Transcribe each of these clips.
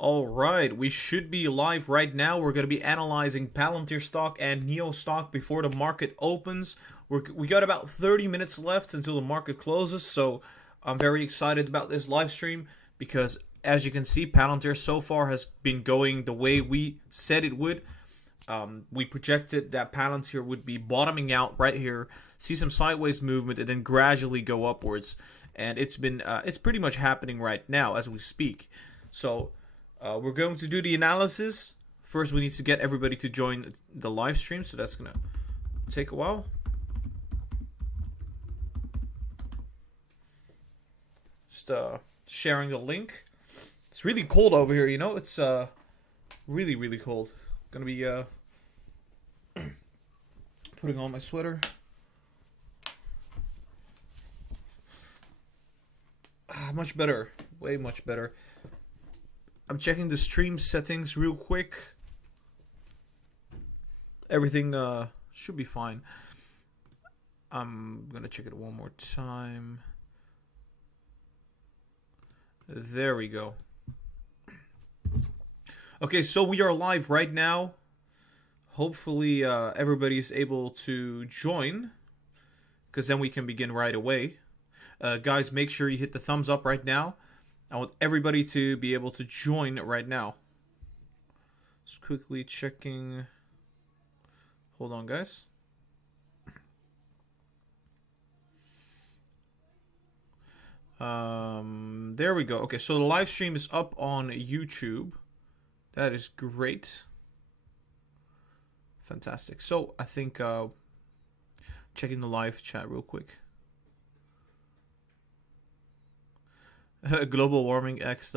Alright, we should be live right now. We're going to be analyzing Palantir Stock and Neo Stock before the market opens. We got about 30 minutes left until the market closes, so I'm very excited about this live stream because, as you can see, Palantir so far has been going the way we said it would. We projected that Palantir would be bottoming out right here, see some sideways movement, and then gradually go upwards. And it's pretty much happening right now as we speak. So we're going to do the analysis. First, we need to get everybody to join the live stream, so that's gonna take a while. Just sharing the link. It's really cold over here, you know. It's really, really cold. Gonna be putting on my sweater. Much better, way much better. I'm checking the stream settings real quick. Everything should be fine. I'm gonna check it one more time. There we go. Okay, so we are live right now. Hopefully everybody is able to join, because then we can begin right away. Guys, make sure you hit the thumbs up right now. I want everybody to be able to join right now. Just quickly checking. Hold on, guys. There we go. Okay, so the live stream is up on YouTube. That is great. Fantastic. So I think checking the live chat real quick. Global warming X.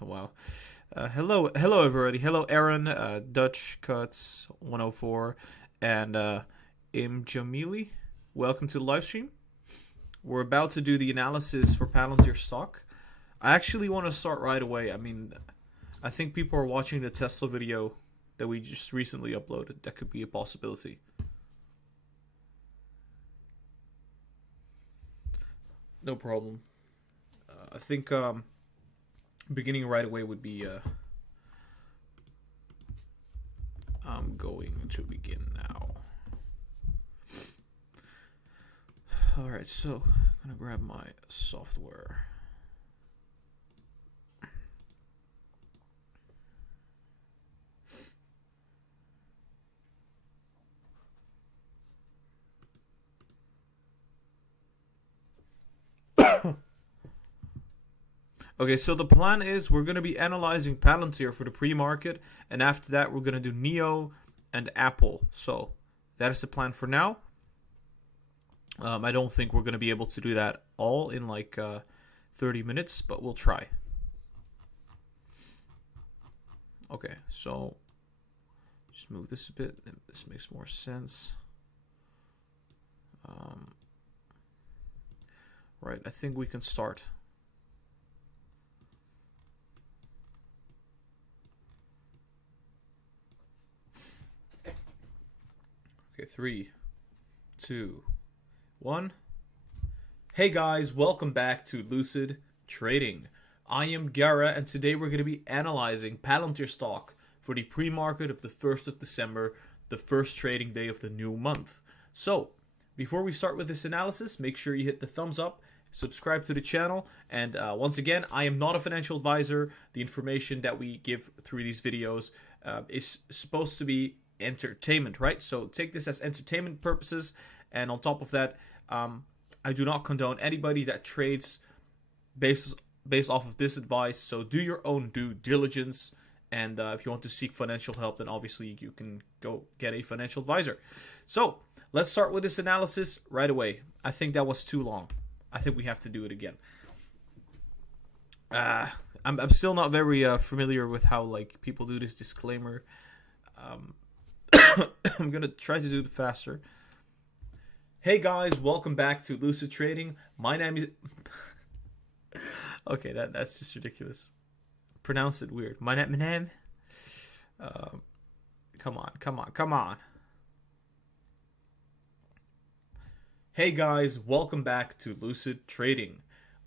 Wow. Hello everybody. Hello Aaron, Dutch Cuts 104, and Jamili. Welcome to the live stream. We're about to do the analysis for Palantir Stock. I actually want to start right away. I mean, I think people are watching the Tesla video that we just recently uploaded. That could be a possibility. No problem. I think beginning right away would be I'm going to begin now. Alright, so I'm gonna grab my software. Okay, so the plan is we're going to be analyzing Palantir for the pre-market, and after that we're going to do Neo and Apple. So that is the plan for now. I don't think we're going to be able to do that all in like 30 minutes, but we'll try. Okay, so just move this a bit. This makes more sense. Right, I think we can start. Okay, 3, 2, 1. Hey guys, welcome back to Lucid Trading. I am Gara, and today we're going to be analyzing Palantir Stock for the pre-market of the 1st of December, the first trading day of the new month. So, before we start with this analysis, make sure you hit the thumbs up, subscribe to the channel, and once again, I am not a financial advisor. The information that we give through these videos is supposed to be entertainment, right? So take this as entertainment purposes, and on top of that, I do not condone anybody that trades based off of this advice. So do your own due diligence, and if you want to seek financial help, then obviously you can go get a financial advisor. So let's start with this analysis right away. I think that was too long. I think we have to do it again. I'm still not very familiar with how like people do this disclaimer. I'm gonna try to do it faster. Hey guys, welcome back to Lucid Trading. My name is okay, that's just ridiculous. Pronounce it weird. My name. Come on. Hey guys, welcome back to Lucid Trading.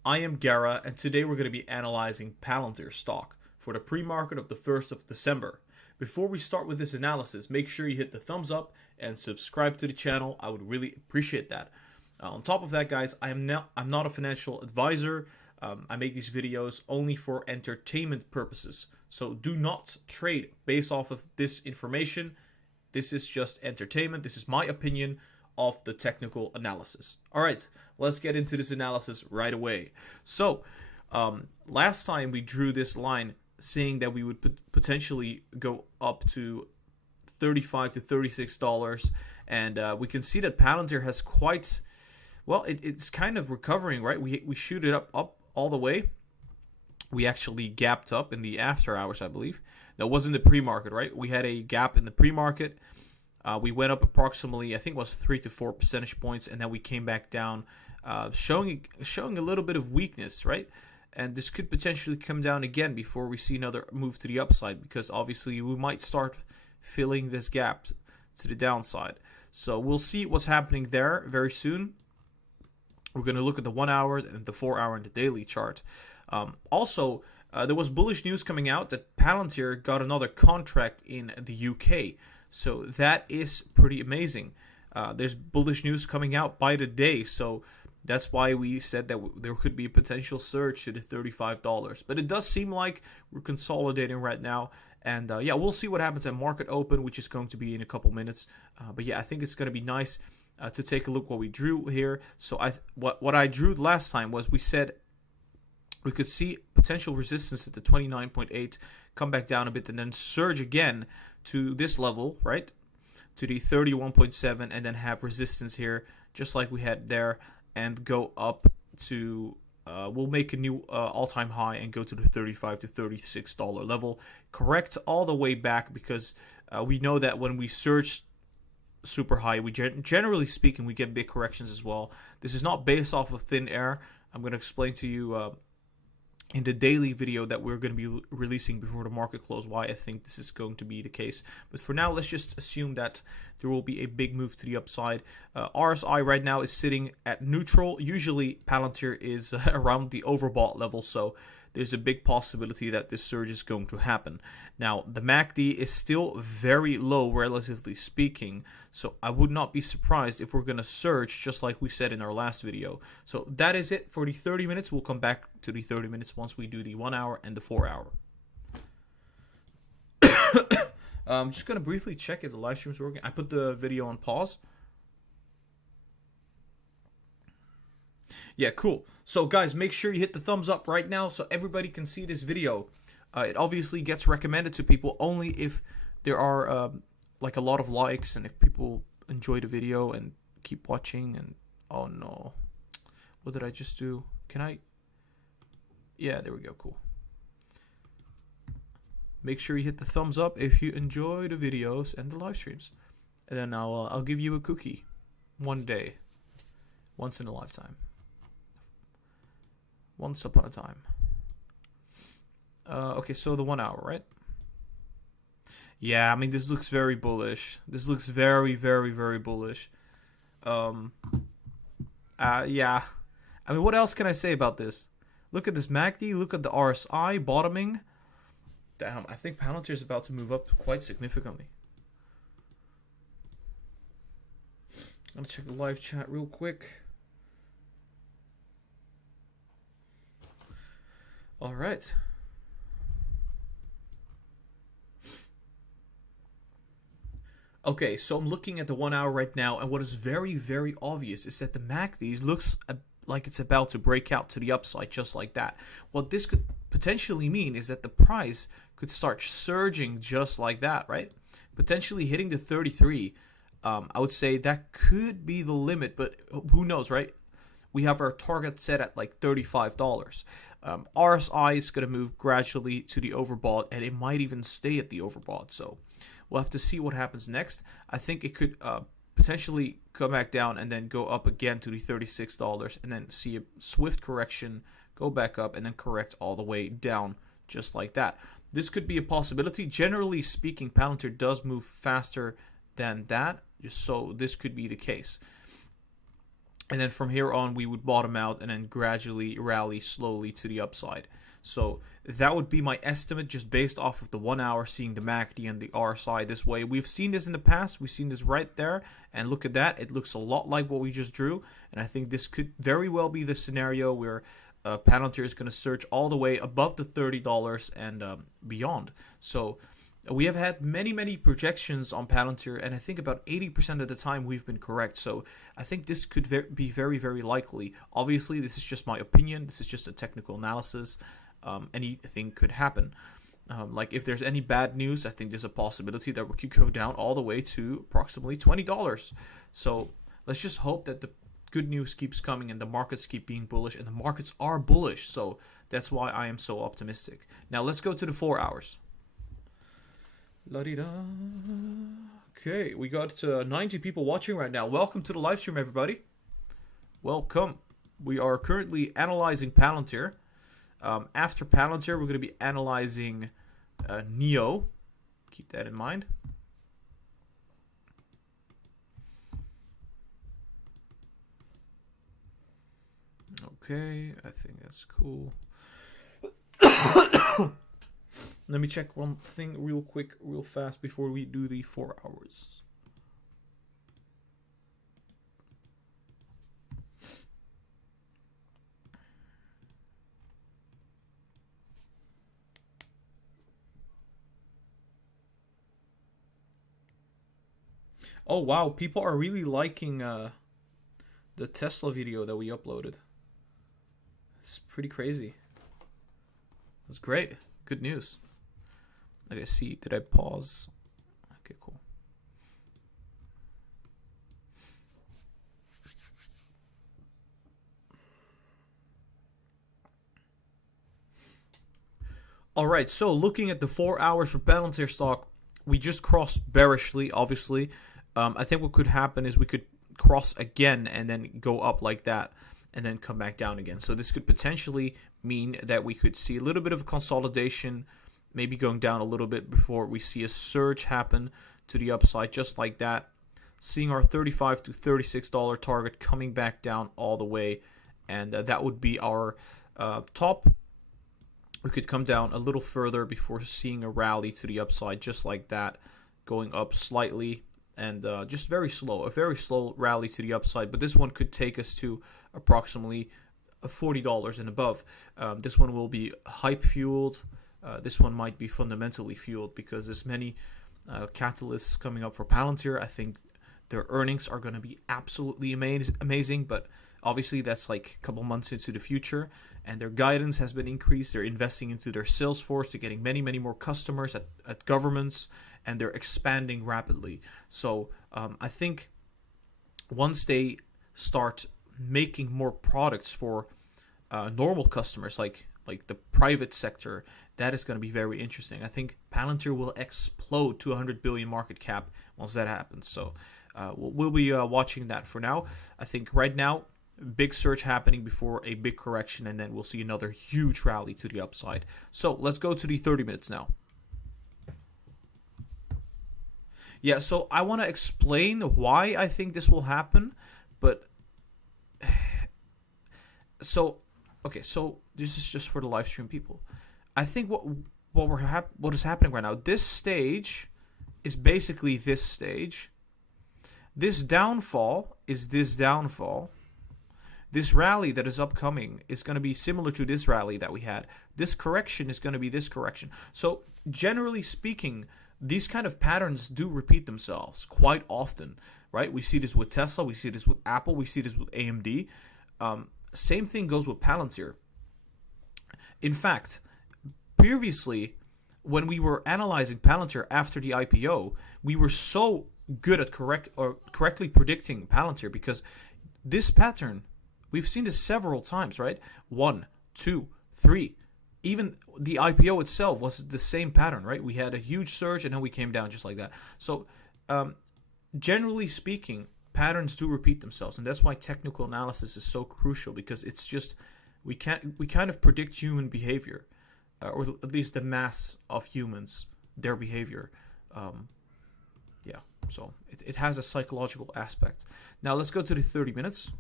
I am Gara, and today we're going to be analyzing Palantir Stock for the pre-market of the 1st of December. Before we start with this analysis, make sure you hit the thumbs up and subscribe to the channel. I would really appreciate that. On top of that, guys, I'm not a financial advisor. I make these videos only for entertainment purposes. So do not trade based off of this information. This is just entertainment. This is my opinion of the technical analysis. All right, let's get into this analysis right away. So last time we drew this line saying that we would potentially go up to $35 to $36, and we can see that Palantir has quite, well, it's kind of recovering, right? We shoot it up all the way. We actually gapped up in the after hours, I believe. That wasn't the pre-market, right? We had a gap in the pre-market. We went up approximately, I think it was 3 to 4 percentage points, and then we came back down, showing a little bit of weakness, right? And this could potentially come down again before we see another move to the upside, because obviously we might start filling this gap to the downside. So we'll see what's happening there very soon. We're going to look at the 1 hour and the 4 hour and the daily chart. Also, there was bullish news coming out that Palantir got another contract in the UK. So that is pretty amazing. There's bullish news coming out by the day. So that's why we said that there could be a potential surge to the $35. But it does seem like we're consolidating right now. And yeah, we'll see what happens at market open, which is going to be in a couple minutes. But yeah, I think it's going to be nice to take a look what we drew here. So what I drew last time was we said we could see potential resistance at the 29.8, come back down a bit, and then surge again to this level, right? To the 31.7, and then have resistance here, just like we had there, and go up to, we'll make a new all-time high and go to the $35 to $36 level. Correct all the way back, because we know that when we surge super high, we generally speaking, we get big corrections as well. This is not based off of thin air. I'm going to explain to you in the daily video that we're going to be releasing before the market close why I think this is going to be the case. But for now, let's just assume that there will be a big move to the upside. RSI right now is sitting at neutral. Usually Palantir is around the overbought level, so there's a big possibility that this surge is going to happen. Now, the MACD is still very low, relatively speaking, so I would not be surprised if we're going to surge, just like we said in our last video. So that is it for the 30 minutes. We'll come back to the 30 minutes once we do the 1 hour and the 4 hour. I'm just going to briefly check if the live stream is working. I put the video on pause. Yeah, cool. So guys, make sure you hit the thumbs up right now so everybody can see this video. It obviously gets recommended to people only if there are like a lot of likes and if people enjoy the video and keep watching. And oh no, what did I just do? Can I? Yeah, there we go. Cool. Make sure you hit the thumbs up if you enjoy the videos and the live streams, and then I'll give you a cookie one day, once in a lifetime. Once upon a time. Okay, so the 1 hour, right? Yeah, I mean, this looks very bullish. This looks very, very, very bullish. Yeah. I mean, what else can I say about this? Look at this MACD. Look at the RSI bottoming. Damn, I think Palantir is about to move up quite significantly. I'm going to check the live chat real quick. All right. Okay, so I'm looking at the 1 hour right now, and what is very, very obvious is that the MACD looks like it's about to break out to the upside just like that. What this could potentially mean is that the price could start surging just like that, right? Potentially hitting the 33. I would say that could be the limit, but who knows, right? We have our target set at like $35. RSI is going to move gradually to the overbought, and it might even stay at the overbought. So we'll have to see what happens next. I think it could potentially come back down and then go up again to the $36 and then see a swift correction, go back up, and then correct all the way down just like that. This could be a possibility. Generally speaking, Palantir does move faster than that, so this could be the case. And then from here on, we would bottom out and then gradually rally slowly to the upside. So that would be my estimate just based off of the 1 hour, seeing the MACD and the RSI this way. We've seen this in the past. We've seen this right there. And look at that. It looks a lot like what we just drew. And I think this could very well be the scenario where Palantir is going to surge all the way above the $30 and beyond. So we have had many projections on Palantir, and I think about 80% of the time we've been correct. So I think this could be very likely. Obviously, this is just my opinion. This is just a technical analysis. Anything could happen. Like if there's any bad news, I think there's a possibility that we could go down all the way to approximately $20. So let's just hope that the good news keeps coming and the markets keep being bullish, and the markets are bullish. So that's why I am so optimistic. Now let's go to the 4 hours. La-di-da. Okay, we got 90 people watching right now. Welcome to the live stream, everybody. Welcome. We are currently analyzing Palantir. After Palantir, we're going to be analyzing NEO. Keep that in mind. Okay, I think that's cool. Let me check one thing real quick, real fast before we do the 4 hours. Oh wow, people are really liking the Tesla video that we uploaded. It's pretty crazy. That's great. Good news. Okay, see, did I pause? Okay, cool. All right, so looking at the 4 hours for Palantir stock, we just crossed bearishly, obviously. I think what could happen is we could cross again and then go up like that and then come back down again. So this could potentially mean that we could see a little bit of consolidation, maybe going down a little bit before we see a surge happen to the upside, just like that. Seeing our $35 to $36 target coming back down all the way, and that would be our top. We could come down a little further before seeing a rally to the upside, just like that, going up slightly, and just a very slow rally to the upside. But this one could take us to approximately $40 and above. This one will be hype fueled. This one might be fundamentally fueled because there's many catalysts coming up for Palantir. I think their earnings are going to be absolutely amazing, but obviously that's like a couple months into the future, and their guidance has been increased. They're investing into their sales force. They're getting many more customers at governments, and they're expanding rapidly. So I think once they start making more products for normal customers, like the private sector, that is going to be very interesting. I think Palantir will explode to 100 billion market cap once that happens. So we'll be watching that for now. I think right now, big surge happening before a big correction, and then we'll see another huge rally to the upside. So let's go to the 30 minutes now. Yeah, so I want to explain why I think this will happen, but so this is just for the live stream people. I think what is happening right now, this stage is basically this stage. This downfall is this downfall. This rally that is upcoming is going to be similar to this rally that we had. This correction is going to be this correction. So generally speaking, these kind of patterns do repeat themselves quite often, right? We see this with Tesla, we see this with Apple, we see this with AMD. Same thing goes with Palantir. In fact, previously, when we were analyzing Palantir after the IPO, we were so good at correctly predicting Palantir because this pattern, we've seen this several times, right? 1, 2, 3. Even the IPO itself was the same pattern, right? We had a huge surge and then we came down just like that. So, generally speaking, patterns do repeat themselves, and that's why technical analysis is so crucial, because it's just we kind of predict human behavior, or at least the mass of humans, their behavior. So it has a psychological aspect. Now let's go to the 30 minutes.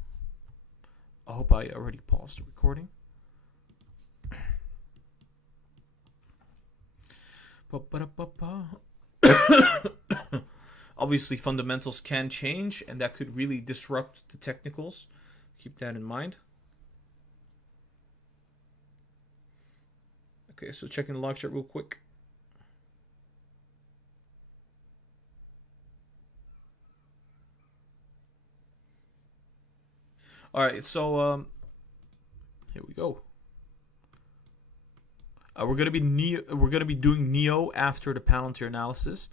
I hope I already paused the recording. Obviously, fundamentals can change, and that could really disrupt the technicals. Keep that in mind. Okay, so checking the live chat real quick. All right, so here we go. We're gonna be doing Neo after the Palantir analysis.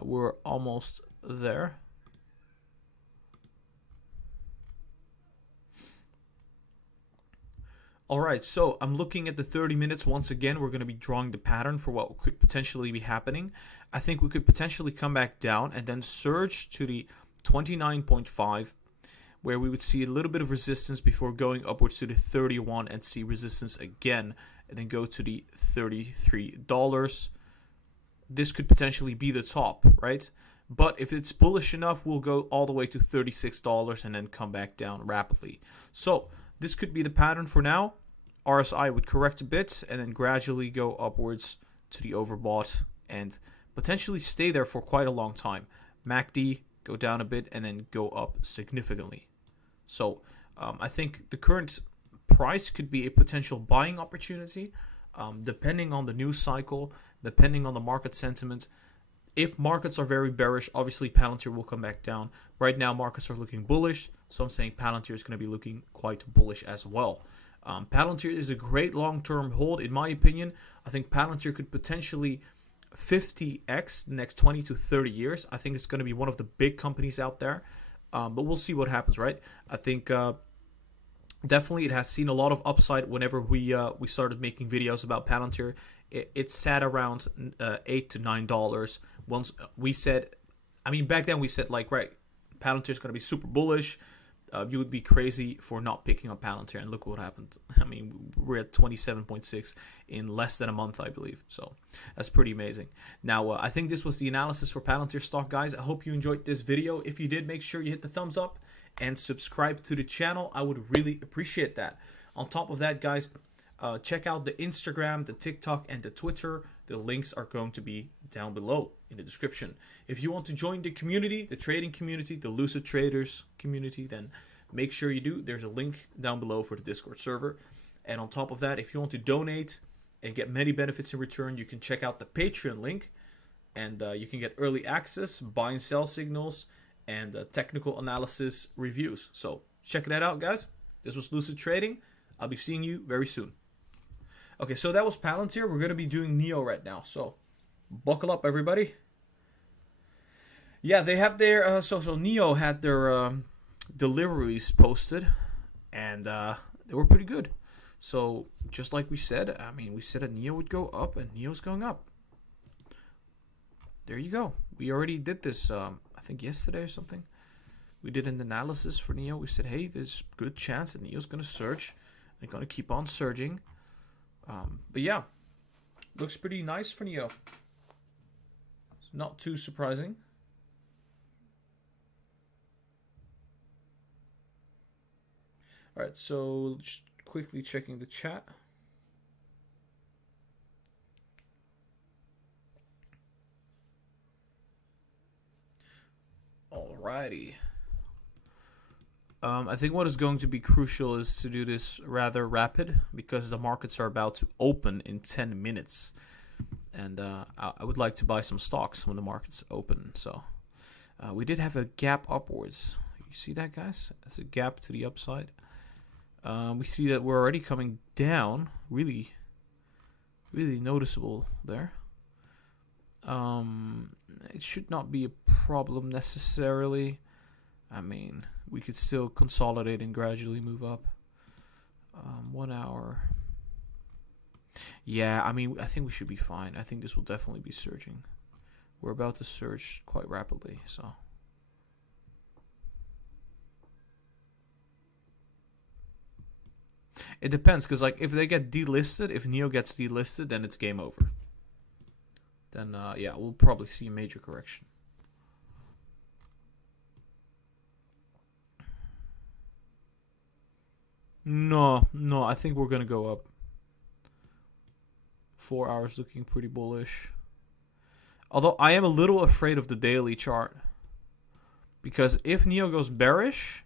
We're almost there. All right, so I'm looking at the 30 minutes once again. We're going to be drawing the pattern for what could potentially be happening. I think we could potentially come back down and then surge to the 29.5, where we would see a little bit of resistance before going upwards to the 31 and see resistance again, and then go to the $33. This could potentially be the top, right? But if it's bullish enough, we'll go all the way to $36 and then come back down rapidly. So this could be the pattern for now. RSI would correct a bit and then gradually go upwards to the overbought and potentially stay there for quite a long time. MACD go down a bit and then go up significantly. So I think the current price could be a potential buying opportunity, depending on the news cycle, depending on the market sentiment. If markets are very bearish, obviously Palantir will come back down. Right now, markets are looking bullish, so I'm saying Palantir is going to be looking quite bullish as well. Palantir is a great long-term hold, in my opinion. I think Palantir could potentially 50x the next 20 to 30 years. I think it's going to be one of the big companies out there, but we'll see what happens, right? I think definitely it has seen a lot of upside whenever we started making videos about Palantir. It sat around $8 to $9. Once we said, I mean, back then we said, like, right, Palantir is going to be super bullish. You would be crazy for not picking up Palantir, and look what happened. I mean, we're at 27.6 in less than a month, I believe. So that's pretty amazing. Now, I think this was the analysis for Palantir stock, guys. I hope you enjoyed this video. If you did, make sure you hit the thumbs up and subscribe to the channel. I would really appreciate that. On top of that, guys, check out the Instagram, the TikTok, and the Twitter. The links are going to be down below in the description. If you want to join the community, the trading community, the Lucid Traders community, then make sure you do. There's a link down below for the Discord server. And on top of that, if you want to donate and get many benefits in return, you can check out the Patreon link. And you can get early access, buy and sell signals, and technical analysis reviews. So check that out, guys. This was Lucid Trading. I'll be seeing you very soon. Okay, so that was Palantir. We're going to be doing Neo right now. So buckle up, everybody. Yeah, they have their... So Neo had their deliveries posted. And they were pretty good. So just like we said, I mean, we said that Neo would go up. And Neo's going up. There you go. We already did this, I think yesterday or something. We did an analysis for Neo. We said, hey, there's a good chance that Neo's going to surge. They're going to keep on surging. But yeah, looks pretty nice for Neo. It's not too surprising. All right, so just quickly checking the chat. Alrighty. I think what is going to be crucial is to do this rather rapid because the markets are about to open in 10 minutes. And I would like to buy some stocks when the markets open. So we did have a gap upwards. You see that, guys? It's a gap to the upside. We see that we're already coming down. Really noticeable there. It should not be a problem necessarily. I mean, we could still consolidate and gradually move up. 1 hour. Yeah, I mean, I think we should be fine. I think this will definitely be surging. We're about to surge quite rapidly, so. It depends, because like if they get delisted, if Neo gets delisted, then it's game over. Then, yeah, we'll probably see a major correction. No, I think we're going to go up. 4 hours looking pretty bullish. Although I am a little afraid of the daily chart. Because if NEO goes bearish,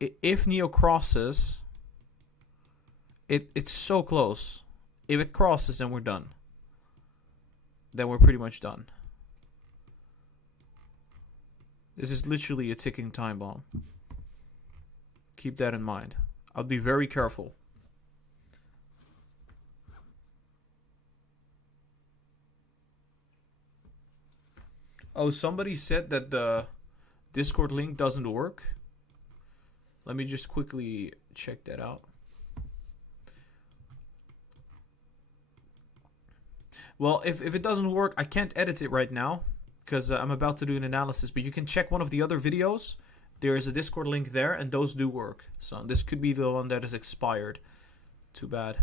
if NEO crosses, it's so close. If it crosses, then we're done. Then we're pretty much done. This is literally a ticking time bomb. Keep that in mind. I'll be very careful. Oh, somebody said that the Discord link doesn't work. Let me just quickly check that out. Well, if it doesn't work, I can't edit it right now because I'm about to do an analysis. But you can check one of the other videos. There is a Discord link there, and those do work. So this could be the one that is expired. Too bad.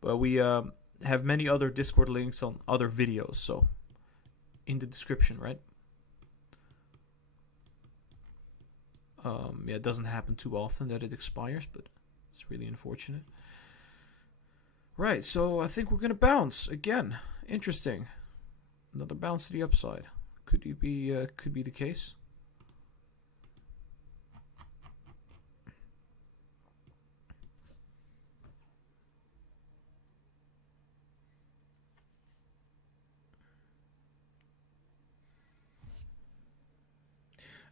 But we have many other Discord links on other videos, so in the description, right? Yeah, it doesn't happen too often that it expires, but it's really unfortunate. Right, so I think we're gonna bounce again. Interesting. Another bounce to the upside. Could be the case.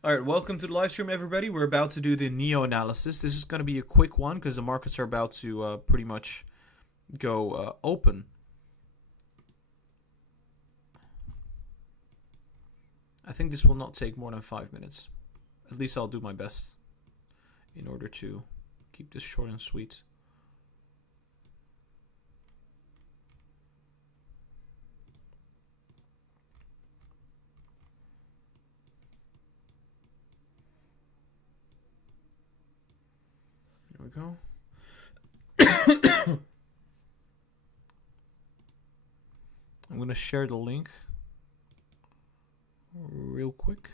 Alright, welcome to the live stream, everybody. We're about to do the NEO analysis. This is going to be a quick one because the markets are about to pretty much go open. I think this will not take more than 5 minutes. At least I'll do my best in order to keep this short and sweet. Here we go. I'm going to share the link real quick.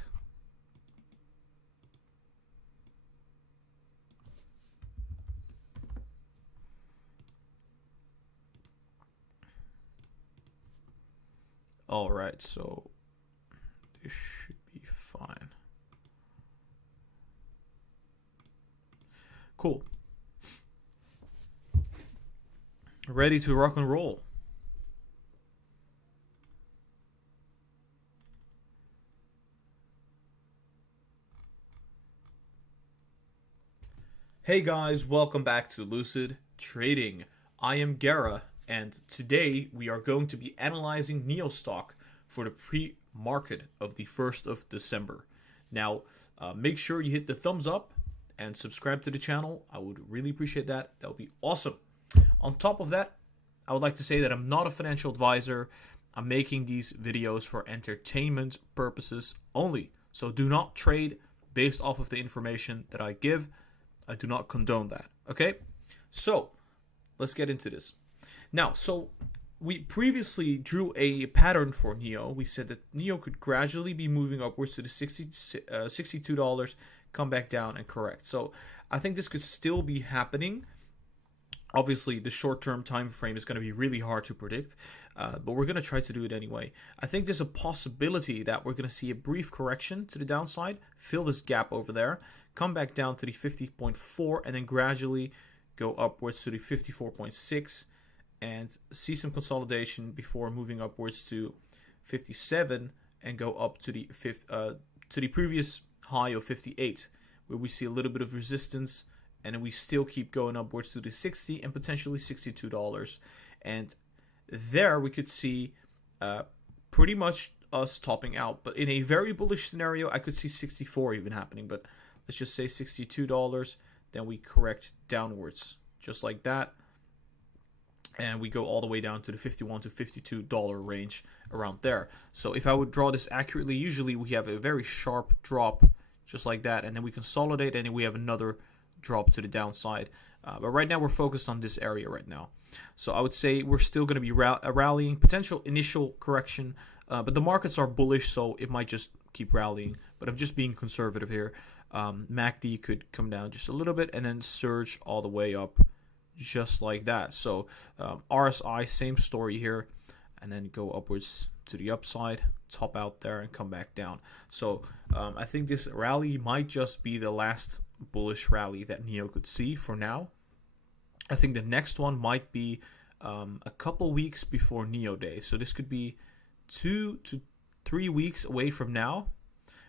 All right, so this should be fine. Cool. Ready to rock and roll. Hey guys, welcome back to Lucid Trading. I am Gara, and today we are going to be analyzing NEO stock for the pre-market of the 1st of December. Now, make sure you hit the thumbs up and subscribe to the channel. I would really appreciate that. That would be awesome. On top of that, I would like to say that I'm not a financial advisor. I'm making these videos for entertainment purposes only. So do not trade based off of the information that I give. I do not condone that. Okay? So, let's get into this. Now, so we previously drew a pattern for NEO. We said that NEO could gradually be moving upwards to the $62, come back down and correct. So, I think this could still be happening. Obviously, the short-term time frame is going to be really hard to predict, but we're going to try to do it anyway. I think there's a possibility that we're going to see a brief correction to the downside, fill this gap over there, come back down to the 50.4, and then gradually go upwards to the 54.6, and see some consolidation before moving upwards to 57 and go up to the previous high of 58, where we see a little bit of resistance. And then we still keep going upwards to the 60 and potentially $62. And there we could see pretty much us topping out. But in a very bullish scenario, I could see 64 even happening. But let's just say $62. Then we correct downwards just like that. And we go all the way down to the $51 to $52 range around there. So if I would draw this accurately, usually we have a very sharp drop just like that. And then we consolidate and then we have another drop to the downside, but right now we're focused on this area right now. So I would say we're still going to be rallying, potential initial correction, but the markets are bullish, so it might just keep rallying, but I'm just being conservative here. MACD could come down just a little bit and then surge all the way up just like that. So RSI, same story here. and then go upwards to the upside, top out there, and come back down. So I think this rally might just be the last bullish rally that NIO could see for now. I think the next one might be a couple weeks before NIO Day. So this could be 2 to 3 weeks away from now.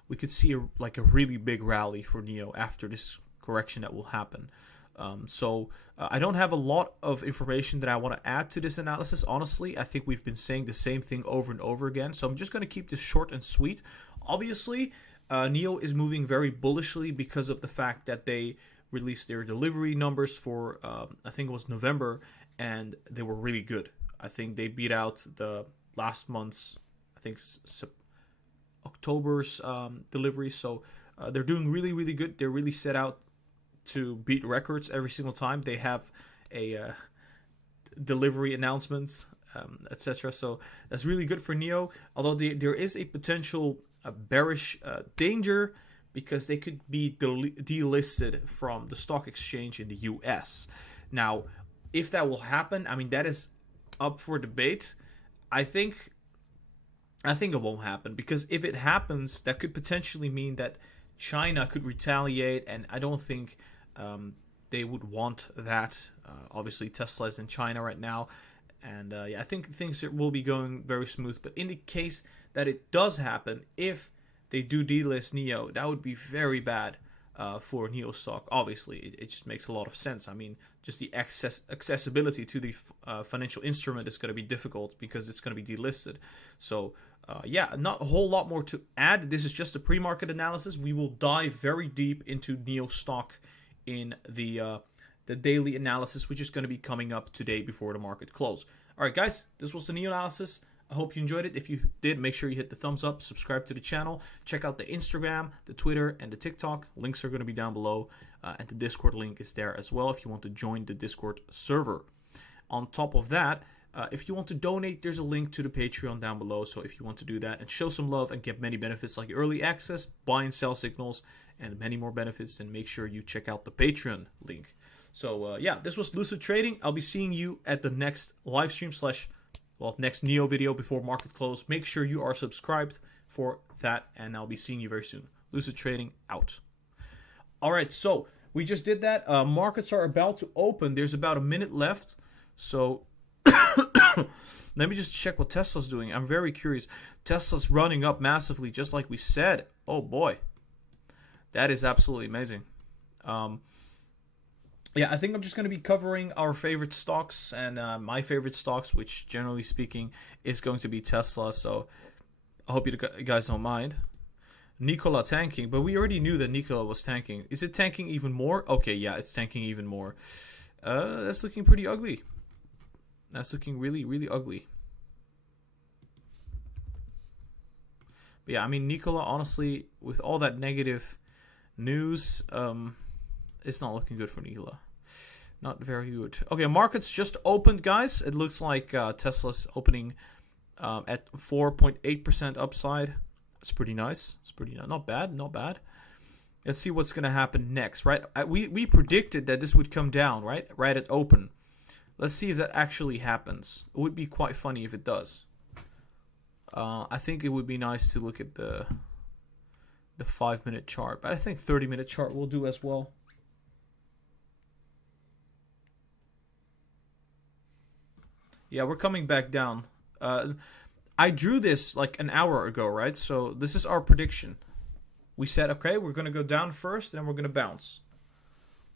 We could see a really big rally for NIO after this correction that will happen. So I don't have a lot of information that I want to add to this analysis. Honestly, I think we've been saying the same thing over and over again. So I'm just going to keep this short and sweet. Obviously, NIO is moving very bullishly because of the fact that they released their delivery numbers for, I think it was November, and they were really good. I think they beat out the last month's, I think, October's delivery. So they're doing really, really good. They're really set out to beat records every single time they have a delivery announcement, etc. So that's really good for NIO. Although there is a potential bearish danger because they could be delisted from the stock exchange in the US. Now, if that will happen, I mean, that is up for debate. I think it won't happen, because if it happens, that could potentially mean that China could retaliate, and I don't think they would want that. Obviously, Tesla is in China right now, and I think things will be going very smooth. But in the case that it does happen, if they do delist NIO, that would be very bad for NIO stock. Obviously, it just makes a lot of sense. I mean, just the accessibility to the financial instrument is going to be difficult because it's going to be delisted. So not a whole lot more to add. This is just a pre-market analysis. We will dive very deep into NIO stock in the daily analysis, which is going to be coming up today before the market close. All right, guys, this was the NIO analysis. I hope you enjoyed it. If you did, make sure you hit the thumbs up, subscribe to the channel, check out the Instagram, the Twitter, and the TikTok. Links are going to be down below, and the Discord link is there as well if you want to join the Discord server. On top of that, if you want to donate, there's a link to the Patreon down below. So if you want to do that and show some love and get many benefits like early access, buy and sell signals, and many more benefits, then make sure you check out the Patreon link. So this was Lucid Trading. I'll be seeing you at the next live stream next NIO video before market close. Make sure you are subscribed for that, and I'll be seeing you very soon. Lucid Trading out. All right, so we just did that. Markets are about to open. There's about a minute left. So let me just check what Tesla's doing. I'm very curious. Tesla's running up massively, just like we said. Oh boy, that is absolutely amazing. I think I'm just going to be covering our favorite stocks and my favorite stocks, which generally speaking is going to be Tesla. So I hope you guys don't mind. Nikola tanking, but we already knew that Nikola was tanking. Is it tanking even more? Okay, yeah, it's tanking even more. That's looking pretty ugly. That's looking really, really ugly. But yeah, I mean, Nikola, honestly, with all that negative news, it's not looking good for Nikola. Not very good. Okay, markets just opened, guys. It looks like Tesla's opening at 4.8% upside. It's pretty nice. It's pretty not bad. Not bad. Let's see what's gonna happen next. Right, we predicted that this would come down. Right at open. Let's see if that actually happens. It would be quite funny if it does. I think it would be nice to look at the 5-minute chart, but I think 30-minute chart will do as well. Yeah, we're coming back down. I drew this like an hour ago, right? So this is our prediction. We said, okay, we're going to go down first, and then we're going to bounce.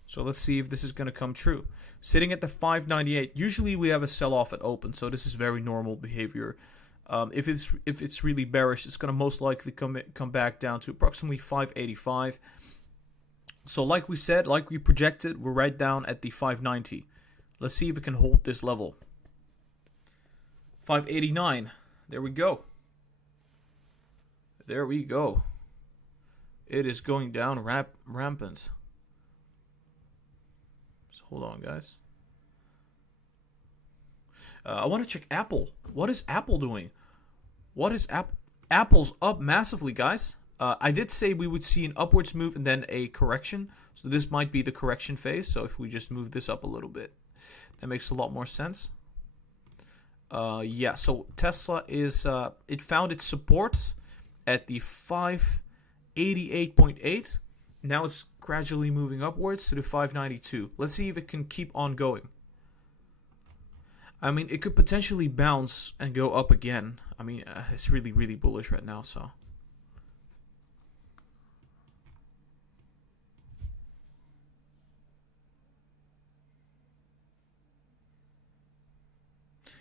So let's see if this is going to come true. Sitting at the 598. Usually we have a sell-off at open, so this is very normal behavior. If it's really bearish, it's going to most likely come back down to approximately 585. So like we said, like we projected, we're right down at the 590. Let's see if it can hold this level. 589. There we go. There we go. It is going down rampant. So hold on, guys. I want to check Apple. What is Apple doing? What is Apple's up massively, guys. I did say we would see an upwards move and then a correction. So this might be the correction phase. So if we just move this up a little bit, that makes a lot more sense. Yeah, so Tesla is it found its supports at the 588.8. Now it's gradually moving upwards to the 592. Let's see if it can keep on going. I mean, it could potentially bounce and go up again. I mean, it's really, really bullish right now, so.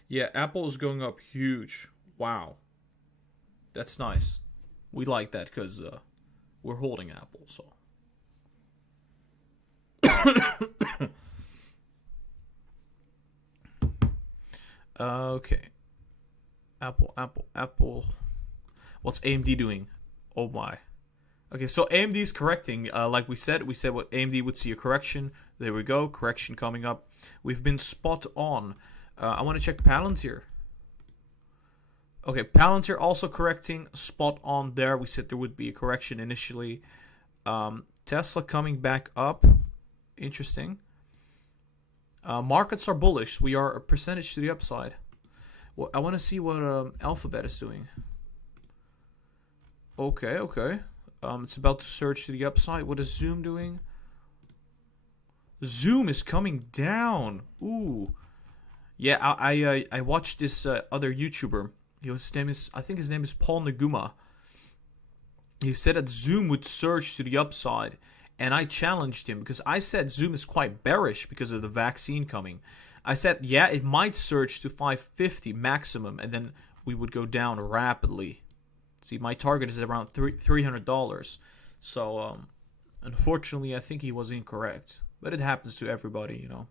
Yeah, Apple is going up huge. Wow. That's nice. We like that because we're holding Apple, so. Okay. Apple. What's AMD doing? Oh my. Okay, so AMD is correcting. Like we said what AMD would see a correction. There we go. Correction coming up. We've been spot on. I want to check Palantir. Okay, Palantir also correcting. Spot on there. We said there would be a correction initially. Tesla coming back up. Interesting. Markets are bullish. We are a percentage to the upside. Well, I want to see what Alphabet is doing. Okay. It's about to surge to the upside. What is Zoom doing? Zoom is coming down. Ooh. Yeah, I watched this other YouTuber. I think his name is Paul Naguma. He said that Zoom would surge to the upside. And I challenged him because I said Zoom is quite bearish because of the vaccine coming. I said, yeah, it might surge to 550 maximum, and then we would go down rapidly. See, my target is around $300. So, unfortunately, I think he was incorrect. But it happens to everybody, you know.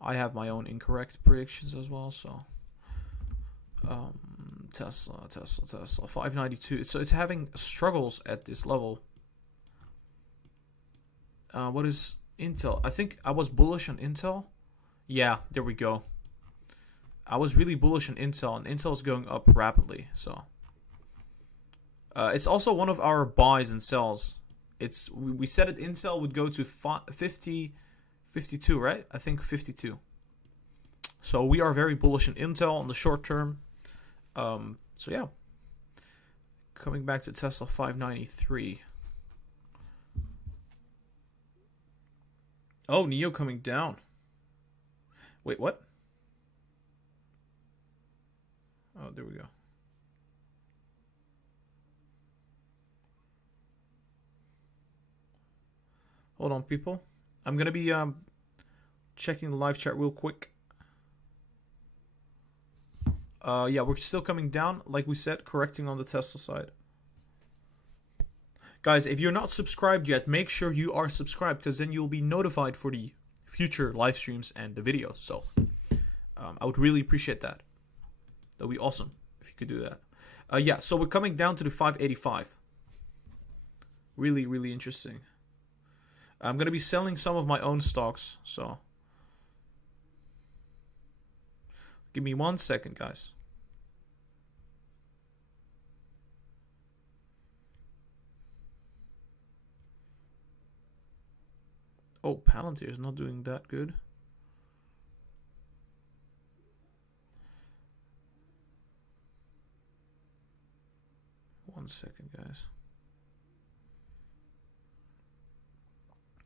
I have my own incorrect predictions as well, so. Tesla, 592. So it's having struggles at this level. What is Intel? I think I was bullish on Intel. Yeah, there we go. I was really bullish on Intel, and Intel is going up rapidly. So it's also one of our buys and sells. We said that Intel would go to 52, right? I think 52. So we are very bullish on Intel in the short term. So yeah, coming back to Tesla 593. Oh, Neo coming down. Wait, what? Oh, there we go. Hold on, people. I'm going to be checking the live chat real quick. Yeah, we're still coming down, like we said, correcting on the Tesla side. Guys, if you're not subscribed yet, make sure you are subscribed, because then you'll be notified for the future live streams and the videos. So I would really appreciate that. That would be awesome if you could do that. Yeah, so we're coming down to the 585. Really, really interesting. I'm going to be selling some of my own stocks, so give me 1 second, guys. Oh, Palantir is not doing that good. One second, guys.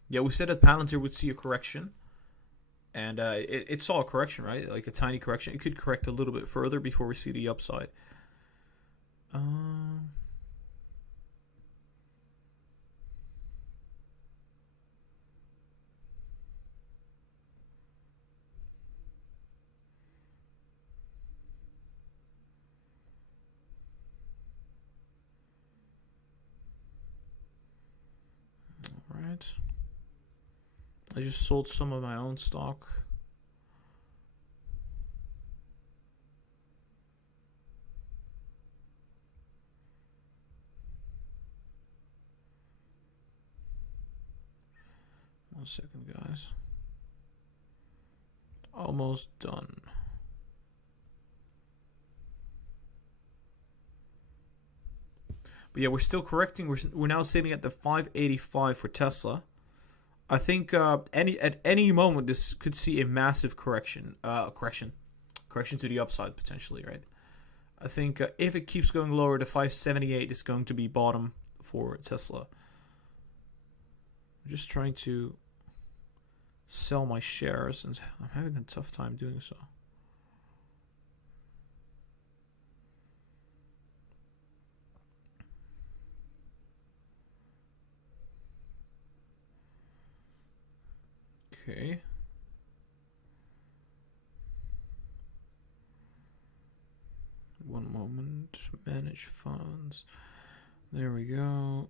Yeah, we said that Palantir would see a correction. And it saw a correction, right? Like a tiny correction. It could correct a little bit further before we see the upside. Alright. I just sold some of my own stock. One second, guys. Almost done. But yeah, we're still correcting. We're now sitting at the 585 for Tesla. I think at any moment this could see a massive correction. correction to the upside potentially, right? I think if it keeps going lower, the 578 is going to be bottom for Tesla. I'm just trying to sell my shares, and I'm having a tough time doing so. Okay. One moment. Manage funds. There we go.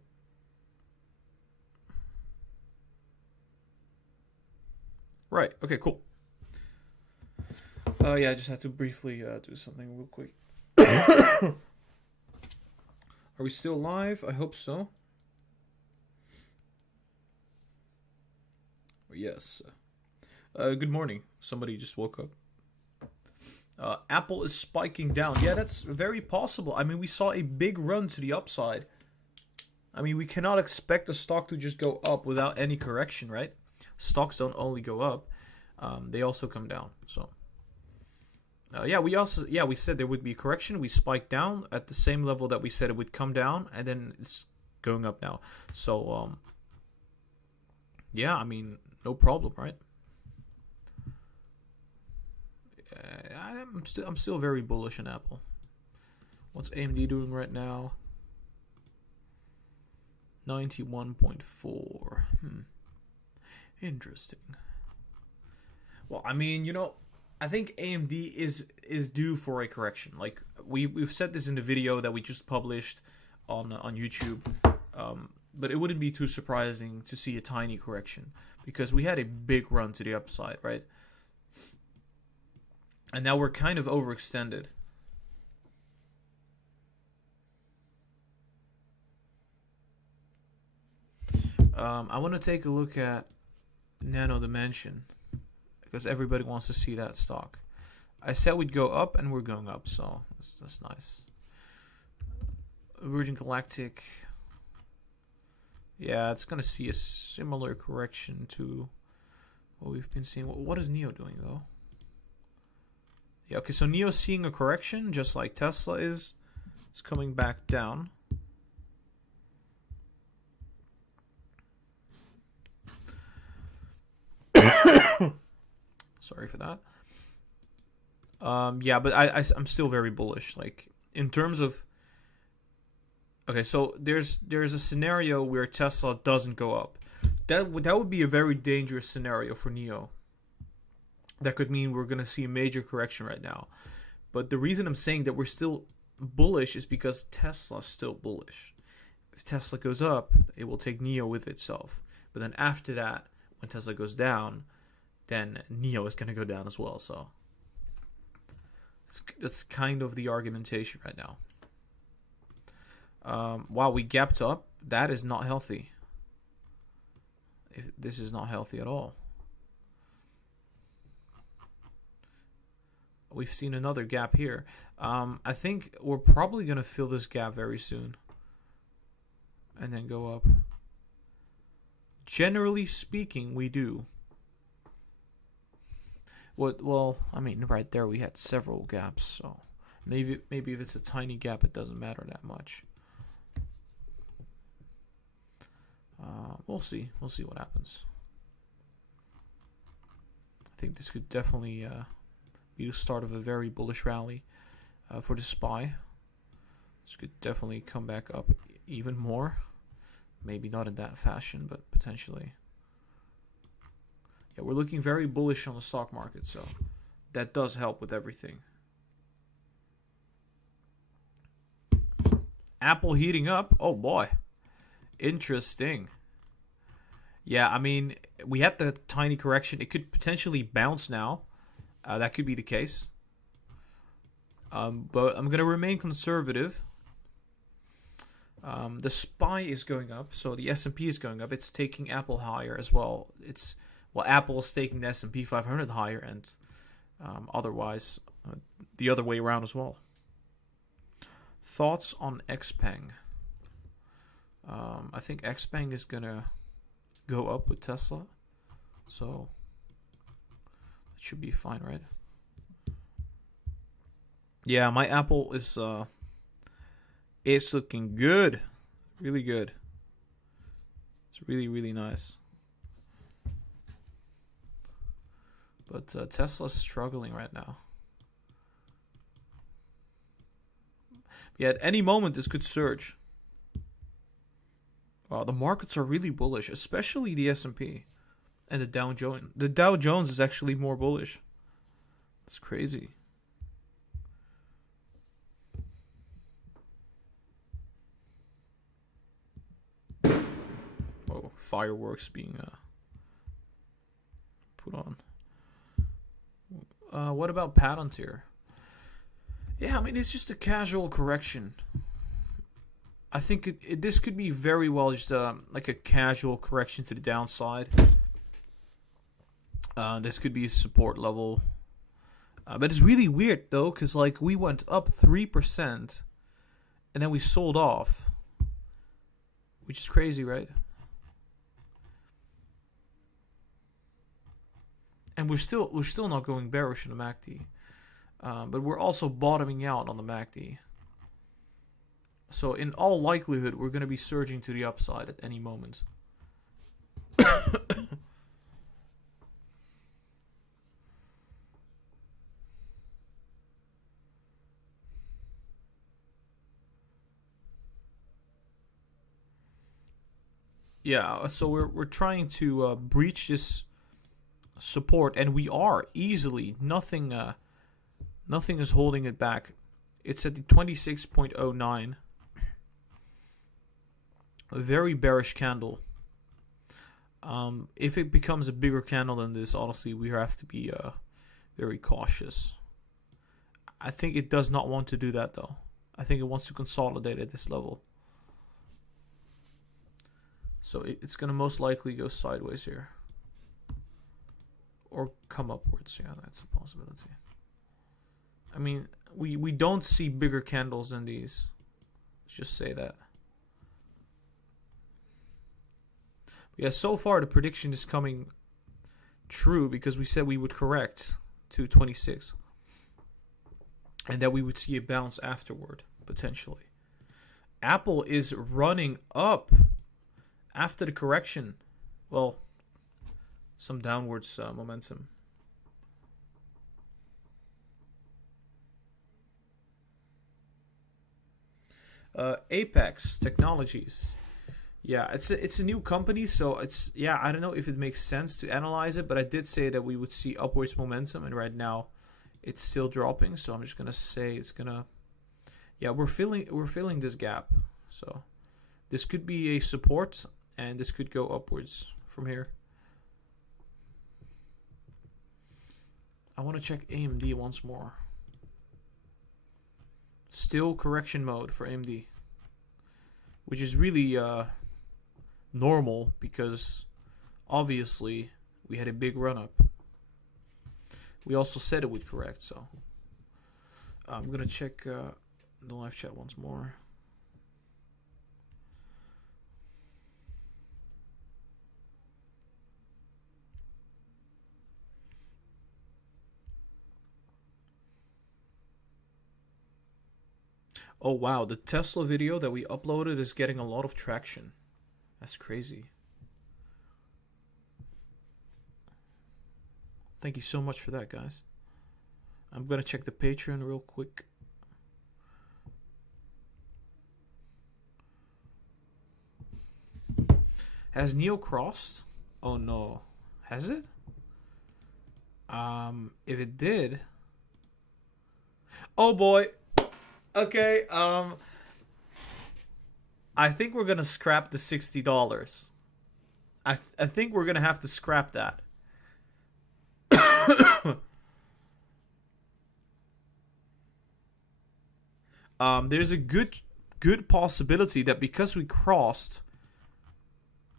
Right. Okay, cool. Yeah, I just had to briefly do something real quick. Are we still live? I hope so. Yes. Good morning. Somebody just woke up. Apple is spiking down. Yeah, that's very possible. I mean, we saw a big run to the upside. I mean, we cannot expect the stock to just go up without any correction, right? Stocks don't only go up, they also come down. So, we said there would be a correction. We spiked down at the same level that we said it would come down, and then it's going up now. So, yeah, I mean, no problem, right? I'm still very bullish on Apple. What's AMD doing right now? 91.4. Interesting. Well, I mean, I think AMD is due for a correction. Like we've said this in the video that we just published on YouTube. But it wouldn't be too surprising to see a tiny correction because we had a big run to the upside, right? And now we're kind of overextended. I want to take a look at Nano Dimension because everybody wants to see that stock. I said we'd go up, and we're going up, so that's nice. Virgin Galactic. Yeah, it's going to see a similar correction to what we've been seeing. What is NIO doing, though? Yeah, okay, so NIO's seeing a correction, just like Tesla is. It's coming back down. Sorry for that. Yeah, but I'm still very bullish. Like, in terms of... Okay, so there's a scenario where Tesla doesn't go up. That would be a very dangerous scenario for NIO. That could mean we're going to see a major correction right now. But the reason I'm saying that we're still bullish is because Tesla's still bullish. If Tesla goes up, it will take NIO with itself. But then after that, when Tesla goes down, then NIO is going to go down as well. So that's kind of the argumentation right now. Wow, we gapped up. That is not healthy. This is not healthy at all. We've seen another gap here. I think we're probably going to fill this gap very soon. And then go up. Generally speaking, we do. Well, I mean, right there we had several gaps. So maybe if it's a tiny gap, it doesn't matter that much. We'll see. We'll see what happens. I think this could definitely... be the start of a very bullish rally for the SPY. This could definitely come back up even more. Maybe not in that fashion, but potentially. Yeah, we're looking very bullish on the stock market, so that does help with everything. Apple heating up. Oh boy. Interesting. Yeah, I mean, we had the tiny correction. It could potentially bounce now. That could be the case. But I'm going to remain conservative. The SPY is going up, so the S&P is going up. It's taking Apple higher as well. Apple is taking the S&P 500 higher, and otherwise the other way around as well. Thoughts on XPeng? I think XPeng is going to go up with Tesla. So... should be fine, right? Yeah, my Apple is it's looking good. Really good. It's really, really nice. But Tesla's struggling right now. Yeah, at any moment this could surge. Wow, the markets are really bullish, especially the S&P and the Dow Jones. The Dow Jones is actually more bullish. It's crazy. Whoa, fireworks being put on. What about Palantir? Yeah, I mean, it's just a casual correction. I think this could be very well just like a casual correction to the downside. This could be a support level. But it's really weird, though, because like we went up 3% and then we sold off. Which is crazy, right? And we're still not going bearish in the MACD. But we're also bottoming out on the MACD. So in all likelihood, we're going to be surging to the upside at any moment. Yeah, so we're trying to breach this support, and we are easily. Nothing is holding it back. It's at the 26.09. A very bearish candle. If it becomes a bigger candle than this, honestly, we have to be very cautious. I think it does not want to do that, though. I think it wants to consolidate at this level. So it's going to most likely go sideways here. Or come upwards. Yeah, that's a possibility. I mean, we don't see bigger candles than these. Let's just say that. Yeah, so far the prediction is coming true because we said we would correct to 26. And that we would see a bounce afterward, potentially. Apple is running up after the correction. Well, some downwards momentum. Apex Technologies. Yeah, it's a new company, so I don't know if it makes sense to analyze it, but I did say that we would see upwards momentum, and right now it's still dropping, so I'm just gonna say it's gonna, yeah, we're filling this gap, so this could be a support, and this could go upwards from here. I want to check AMD once more. Still correction mode for AMD, which is really normal because obviously we had a big run up. We also said it would correct, so I'm gonna check the live chat once more. Oh wow, the Tesla video that we uploaded is getting a lot of traction. That's crazy. Thank you so much for that, guys. I'm gonna check the Patreon real quick. Has Neo crossed? Oh no. Has it? If it did. Oh boy. Okay, I think we're gonna scrap the $60. I think we're gonna have to scrap that. There's a good possibility that because we crossed,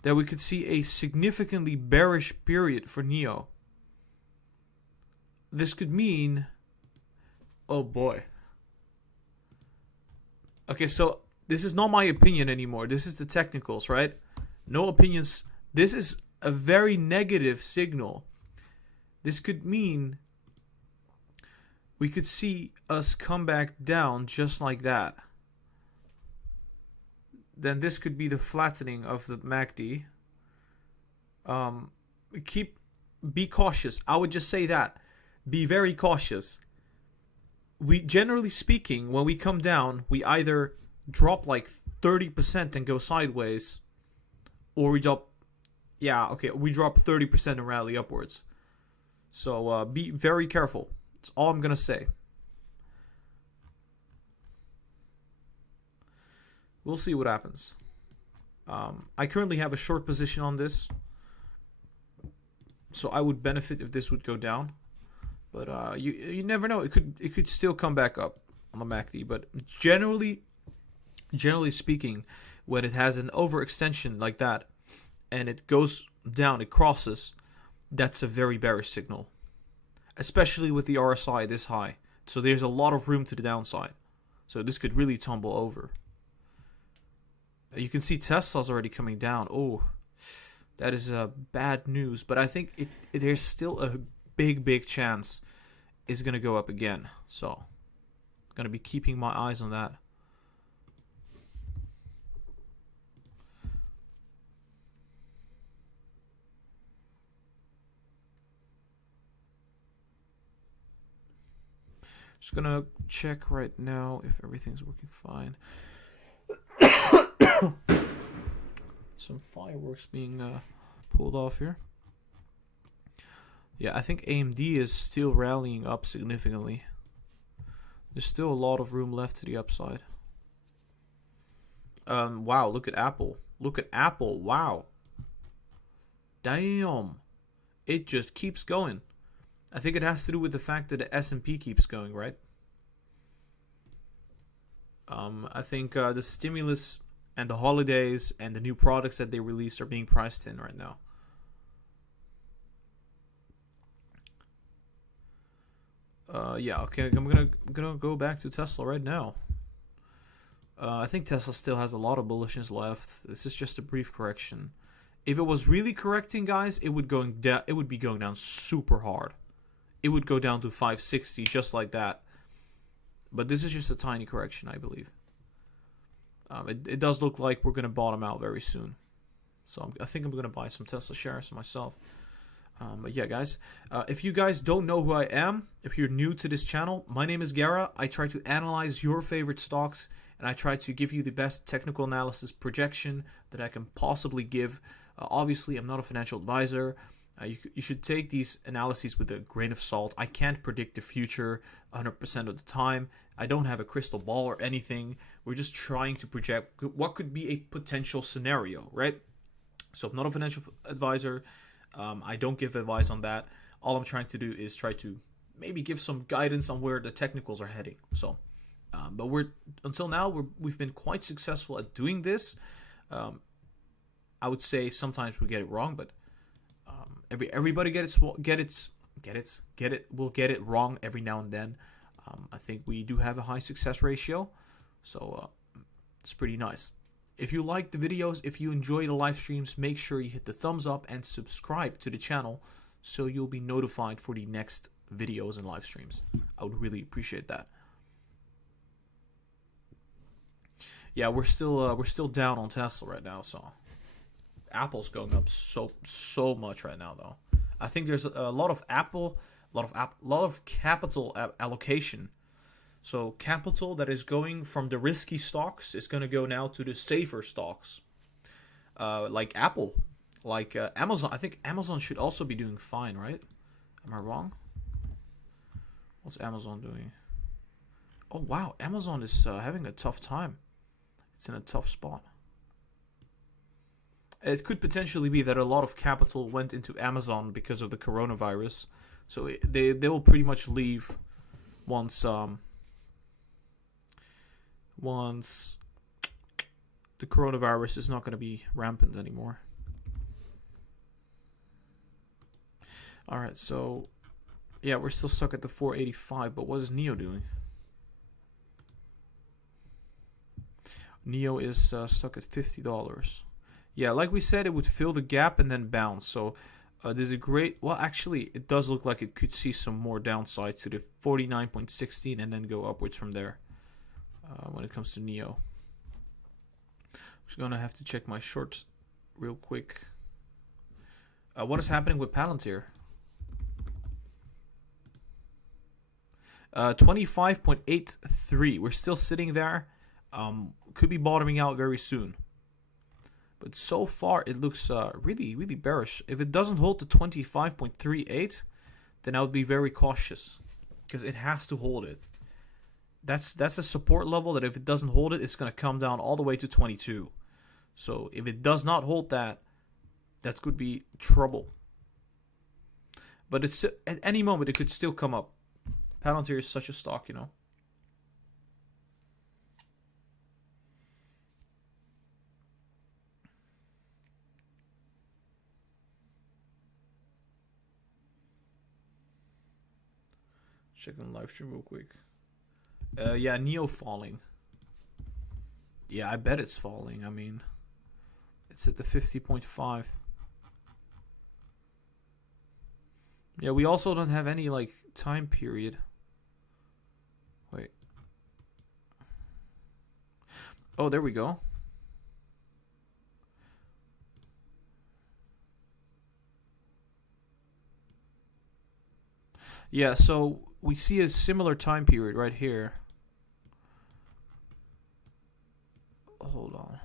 that we could see a significantly bearish period for Neo. This could mean, oh boy. Okay, so this is not my opinion anymore. This is the technicals, right? No opinions. This is a very negative signal. This could mean we could see us come back down just like that. Then this could be the flattening of the MACD. Be cautious. I would just say that. Be very cautious. We, generally speaking, when we come down, we either drop like 30% and go sideways, or we drop, we drop 30% and rally upwards. So be very careful. That's all I'm gonna say. We'll see what happens. I currently have a short position on this, so I would benefit if this would go down. But you never know. It could still come back up on the MACD. But generally speaking, when it has an overextension like that and it goes down, it crosses, that's a very bearish signal, especially with the RSI this high. So there's a lot of room to the downside. So this could really tumble over. You can see Tesla's already coming down. Oh, that is bad news. But I think there's still a big chance it's going to go up again. So I'm going to be keeping my eyes on that. Just going to check right now if everything's working fine. Some fireworks being pulled off here. Yeah, I think AMD is still rallying up significantly. There's still a lot of room left to the upside. Wow, look at Apple. Look at Apple. Wow. Damn. It just keeps going. I think it has to do with the fact that the S&P keeps going, right? I think the stimulus and the holidays and the new products that they released are being priced in right now. Okay, I'm gonna go back to Tesla right now. I think Tesla still has a lot of bullishness left. This is just a brief correction. If it was really correcting, guys, it would be going down super hard. It would go down to 560 just like that. But this is just a tiny correction, I believe. It does look like we're going to bottom out very soon. So I think I'm going to buy some Tesla shares myself. But yeah, guys, if you guys don't know who I am, if you're new to this channel, my name is Gara. I try to analyze your favorite stocks, and I try to give you the best technical analysis projection that I can possibly give. Obviously, I'm not a financial advisor. You should take these analyses with a grain of salt. I can't predict the future 100% of the time. I don't have a crystal ball or anything. We're just trying to project what could be a potential scenario, right? So I'm not a financial advisor. I don't give advice on that. All I'm trying to do is try to maybe give some guidance on where the technicals are heading. So, but until now we've been quite successful at doing this. I would say sometimes we get it wrong, but everybody will get it wrong every now and then. I think we do have a high success ratio, so it's pretty nice. If you like the videos, if you enjoy the live streams, make sure you hit the thumbs up and subscribe to the channel so you'll be notified for the next videos and live streams. I would really appreciate that. Yeah, we're still down on Tesla right now, so Apple's going up so much right now though. I think there's a lot of capital allocation. So capital that is going from the risky stocks is going to go now to the safer stocks, like Apple, like Amazon. I think Amazon should also be doing fine, right? Am I wrong? What's Amazon doing? Oh wow, Amazon is having a tough time. It's in a tough spot. It could potentially be that a lot of capital went into Amazon because of the coronavirus, so they will pretty much leave once the coronavirus is not going to be rampant anymore. All right, so yeah, we're still stuck at the 485, but what is NIO doing? NIO is stuck at $50. Yeah, like we said, it would fill the gap and then bounce. So There's a great, well, actually, it does look like it could see some more downside to the 49.16 and then go upwards from there when it comes to NEO. I'm just going to have to check my shorts real quick. What is happening with Palantir? 25.83. We're still sitting there. Could be bottoming out very soon. But so far, it looks really, really bearish. If it doesn't hold to 25.38, then I would be very cautious. Because it has to hold it. That's a support level that if it doesn't hold it, it's going to come down all the way to 22. So if it does not hold that, that could be trouble. But it's at any moment, it could still come up. Palantir is such a stock, you know. Checking the live stream real quick. Yeah, NEO falling. Yeah, I bet it's falling. I mean, it's at the 50.5. Yeah, we also don't have any, like, time period. Wait. Oh, there we go. Yeah, so we see a similar time period right here. Hold on.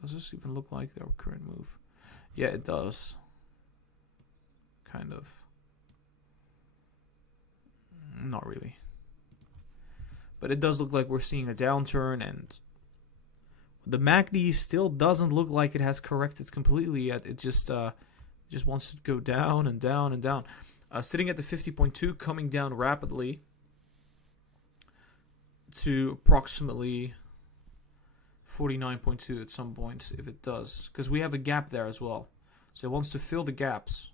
Does this even look like their current move? Yeah, it does. Kind of. Not really. But it does look like we're seeing a downturn, and the MACD still doesn't look like it has corrected completely yet. It just wants to go down and down and down. Sitting at the 50.2, coming down rapidly to approximately 49.2 at some point, if it does. Because we have a gap there as well. So it wants to fill the gaps.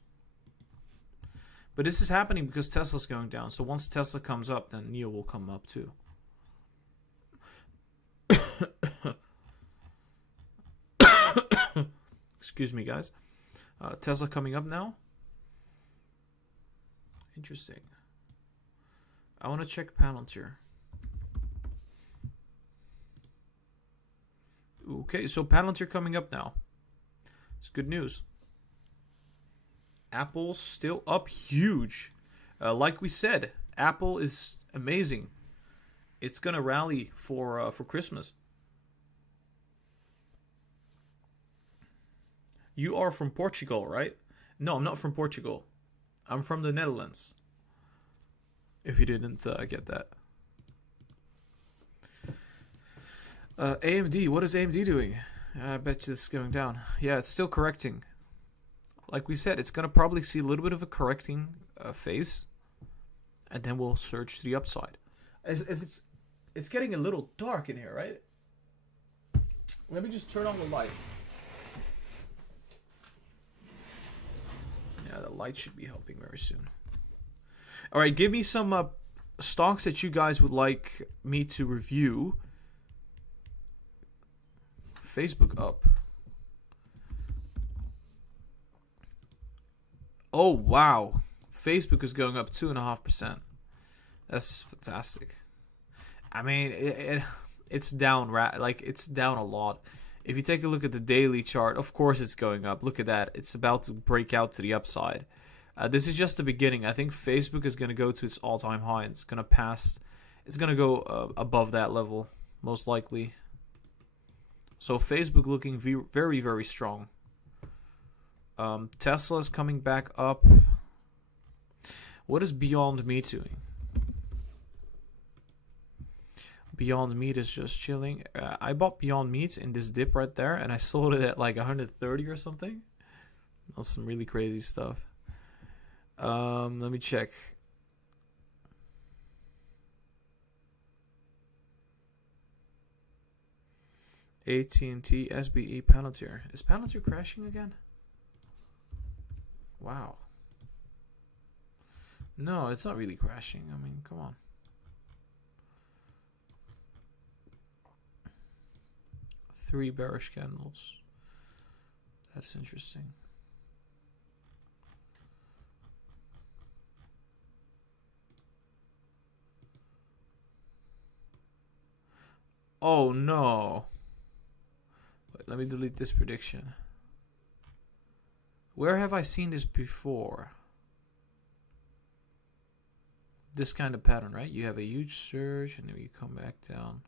But this is happening because Tesla's going down. So once Tesla comes up, then NEO will come up too. Excuse me, guys. Tesla coming up now. Interesting. I want to check Palantir. Okay, so Palantir coming up now. It's good news. Apple still up huge. Like we said, Apple is amazing. It's gonna rally for Christmas. You are from Portugal, right? No, I'm not from Portugal. I'm from the Netherlands. If you didn't get that. AMD, what is AMD doing? I bet you it's going down. Yeah, it's still correcting. Like we said, it's going to probably see a little bit of a correcting phase. And then we'll surge to the upside. It's getting a little dark in here, right? Let me just turn on the light. Yeah, the light should be helping very soon. All right, give me some stocks that you guys would like me to review. Facebook up. Oh, wow. Facebook is going up 2.5%. That's fantastic. I mean, it's down, it's down a lot. If you take a look at the daily chart, of course it's going up. Look at that. It's about to break out to the upside. This is just the beginning. I think Facebook is going to go to its all-time high. It's going to pass. It's going to go above that level, most likely. So Facebook looking very, very strong. Tesla's coming back up. What is Beyond Meat doing? Beyond Meat is just chilling. I bought Beyond Meat in this dip right there, and I sold it at like 130 or something. That's some really crazy stuff. Let me check. AT&T, SBE, Palantir. Is Palantir crashing again? Wow. No, it's not really crashing. I mean, come on. Three bearish candles. That's interesting. Oh no. Wait, let me delete this prediction. Where have I seen this before? This kind of pattern, right? You have a huge surge and then you come back down.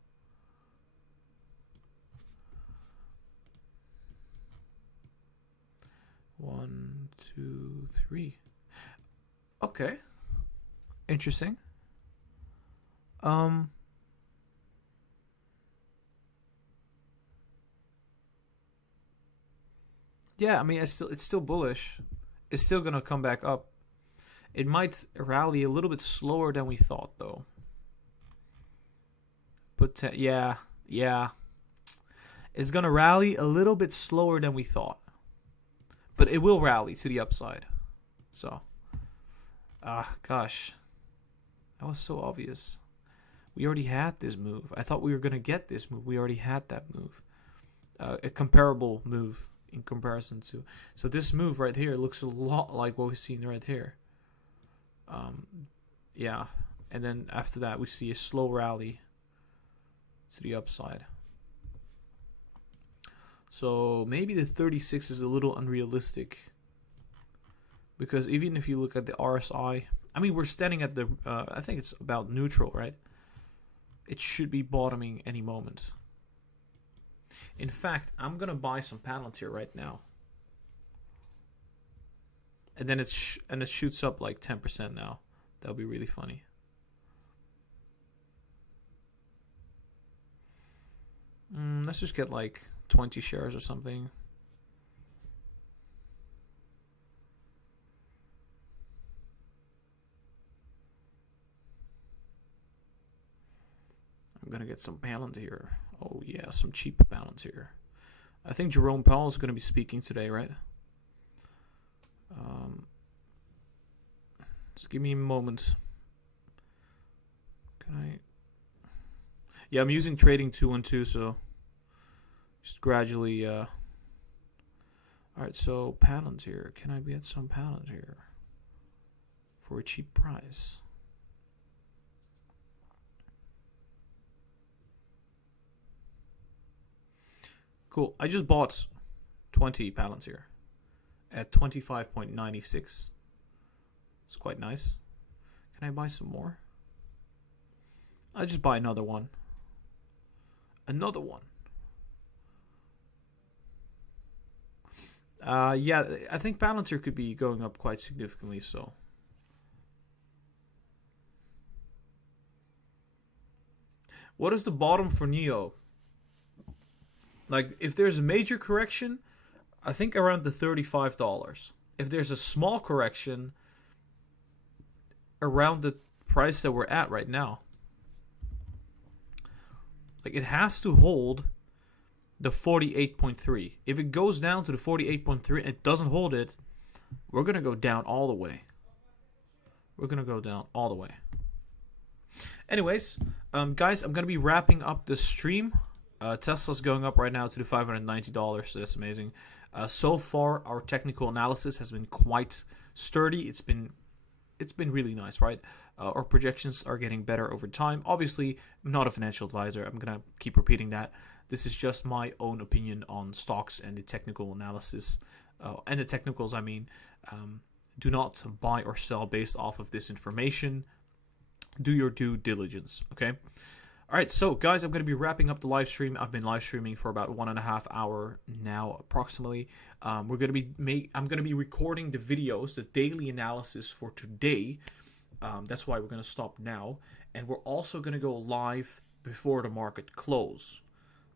One, two, three. Okay. Interesting. Yeah, I mean, it's still bullish. It's still gonna come back up. It might rally a little bit slower than we thought, though. But yeah, it's gonna rally a little bit slower than we thought, but it will rally to the upside. So, gosh, that was so obvious. We already had this move. I thought we were gonna get this move. We already had that move, a comparable move in comparison to. So this move right here looks a lot like what we've seen right here. Yeah, and then after that we see a slow rally to the upside. So maybe the 36 is a little unrealistic, because even if you look at the RSI, I mean, we're standing at the I think it's about neutral, right? It should be bottoming any moment. In fact, I'm gonna buy some Palantir right now, and then it shoots up like 10% now. That'll be really funny. Let's just get like 20 shares or something. I'm gonna get some Palantir. Oh yeah, some cheap Palantir. I think Jerome Powell is gonna be speaking today, right? Just give me a moment. Can I? Yeah, I'm using Trading 212, so just gradually. All right, so Palantir. Can I get some Palantir for a cheap price? Cool. I just bought 20 Palantir at 25.96. It's quite nice. Can I buy some more? I'll just buy another one. Another one. Yeah, I think Palantir could be going up quite significantly, so. What is the bottom for Neo? Like, if there's a major correction, I think around the $35. If there's a small correction, around the price that we're at right now. Like, it has to hold the 48.3. If it goes down to the 48.3 and it doesn't hold it, we're going to go down all the way. We're going to go down all the way. Anyways, guys, I'm going to be wrapping up the stream. Tesla's going up right now to the $590, so that's amazing. So far, our technical analysis has been quite sturdy. It's been really nice, right? Our projections are getting better over time. Obviously, I'm not a financial advisor. I'm going to keep repeating that. This is just my own opinion on stocks and the technical analysis. And the technicals, I mean. Do not buy or sell based off of this information. Do your due diligence, okay? All right, so guys, I'm going to be wrapping up the live stream. I've been live streaming for about 1.5 hours now, approximately. I'm going to be recording the videos, the daily analysis for today. That's why we're going to stop now, and we're also going to go live before the market close,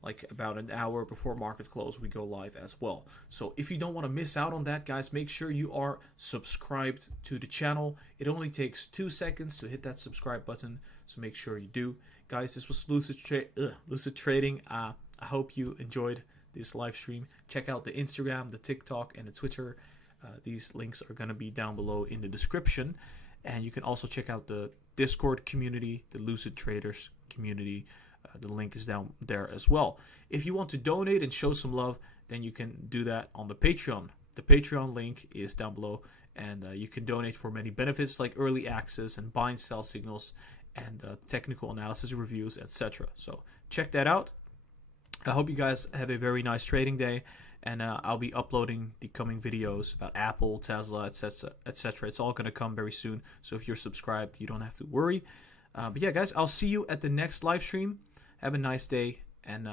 like about an hour before market close. We go live as well. So if you don't want to miss out on that, guys, make sure you are subscribed to the channel. It only takes 2 seconds to hit that subscribe button, so make sure you do. Guys, this was Lucid Trading. I hope you enjoyed this live stream. Check out the Instagram, the TikTok, and the Twitter. These links are going to be down below in the description. And you can also check out the Discord community, the Lucid Traders community. The link is down there as well. If you want to donate and show some love, then you can do that on the Patreon. The Patreon link is down below, and you can donate for many benefits like early access and buy and sell signals and technical analysis reviews, etc. So check that out. I hope you guys have a very nice trading day, and I'll be uploading the coming videos about Apple, Tesla, etc., etc. It's all going to come very soon, so if you're subscribed, you don't have to worry. But yeah, guys, I'll see you at the next live stream. Have a nice day, and